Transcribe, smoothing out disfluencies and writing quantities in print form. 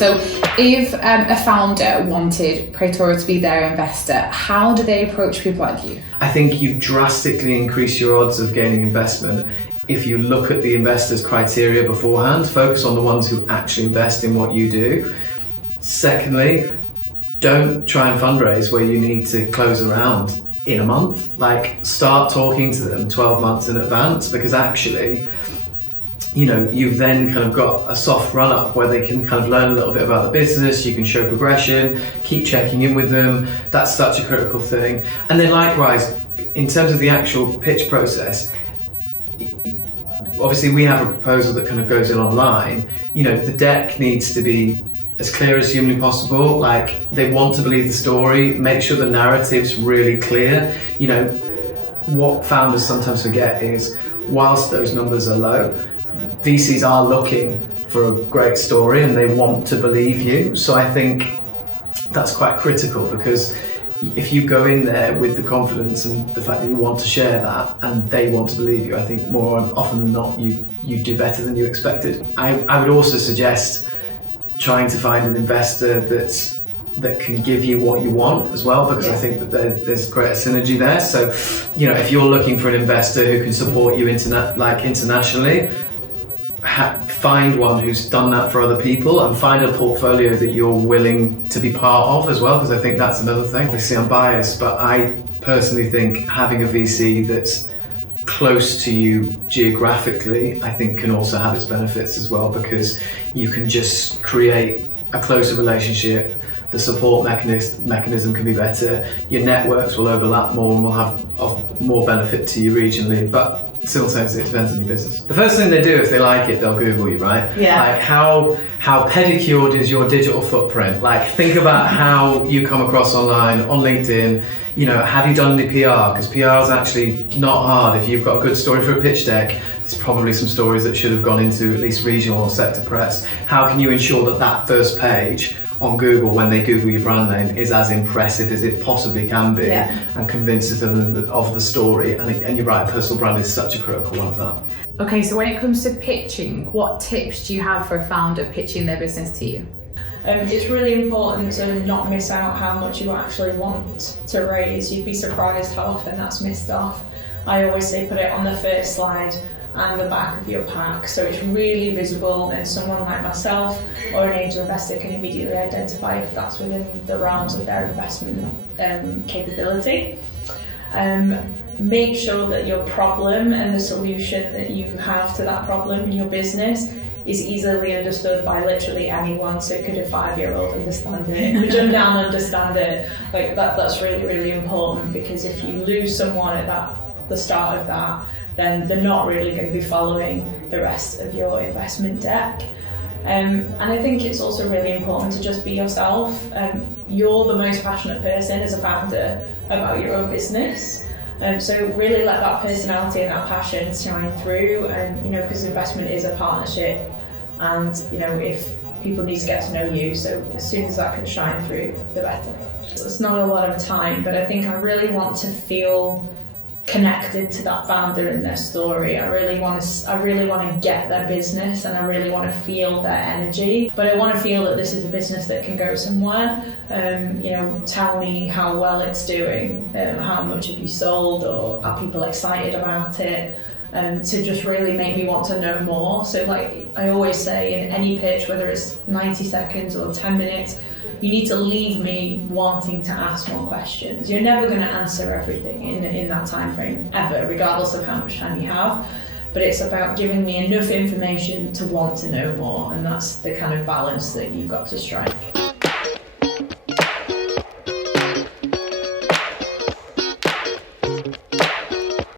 So if a founder wanted Praetura to be their investor, how do they approach people like you? I think you drastically increase your odds of gaining investment if you look at the investors' criteria beforehand, focus on the ones who actually invest in what you do. Secondly, don't try and fundraise where you need to close a round in a month. Like, start talking to them 12 months in advance, because actually, you know, you've then kind of got a soft run up where they can kind of learn a little bit about the business, you can show progression, keep checking in with them. That's such a critical thing. And then likewise, in terms of the actual pitch process, obviously we have a proposal that kind of goes in online. You know, the deck needs to be as clear as humanly possible. Like, they want to believe the story, make sure the narrative's really clear. You know, what founders sometimes forget is, whilst those numbers are low, VCs are looking for a great story and they want to believe you. So I think that's quite critical, because if you go in there with the confidence and the fact that you want to share that and they want to believe you, I think more often than not you do better than you expected. I would also suggest trying to find an investor that can give you what you want as well, because I think that there's greater synergy there. So, you know, if you're looking for an investor who can support you internationally, find one who's done that for other people, and find a portfolio that you're willing to be part of as well, because I think that's another thing. Obviously I'm biased, but I personally think having a VC that's close to you geographically, I think can also have its benefits as well, because you can just create a closer relationship. The support mechanism can be better. Your networks will overlap more and will have of more benefit to you regionally. But simultaneously, it depends on your business. The first thing they do, if they like it, they'll Google you, right? Yeah. Like, how pedicured is your digital footprint? Like, think about how you come across online, on LinkedIn. You know, have you done any PR? Because PR is actually not hard. If you've got a good story for a pitch deck, there's probably some stories that should have gone into at least regional or sector press. How can you ensure that first page on Google, when they Google your brand name, is as impressive as it possibly can be, and convinces them of the story? And you're right, personal brand is such a critical one of that. Okay, so when it comes to pitching, what tips do you have for a founder pitching their business to you? It's really important to not miss out how much you actually want to raise. You'd be surprised how often that's missed off. I always say put it on the first slide and the back of your pack, so it's really visible, and someone like myself or an angel investor can immediately identify if that's within the realms of their investment capability. Make sure that your problem and the solution that you have to that problem in your business is easily understood by literally anyone. So could a 5-year-old understand it? Could a nan understand it? Like that's really, really important, because if you lose someone at the start of that, then they're not really going to be following the rest of your investment deck. And I think it's also really important to just be yourself. You're the most passionate person as a founder about your own business. So really let that personality and that passion shine through, and you know, because investment is a partnership, and you know, if people need to get to know you, so as soon as that can shine through, the better. It's not a lot of time, but I think I really want to feel connected to that founder and their story. I really want to get their business, and I really want to feel their energy, but I want to feel that this is a business that can go somewhere. You know, tell me how well it's doing, how much have you sold, or are people excited about it, to just really make me want to know more. So like I always say, in any pitch, whether it's 90 seconds or 10 minutes, you need to leave me wanting to ask more questions. You're never going to answer everything in that time frame ever, regardless of how much time you have. But it's about giving me enough information to want to know more, and that's the kind of balance that you've got to strike.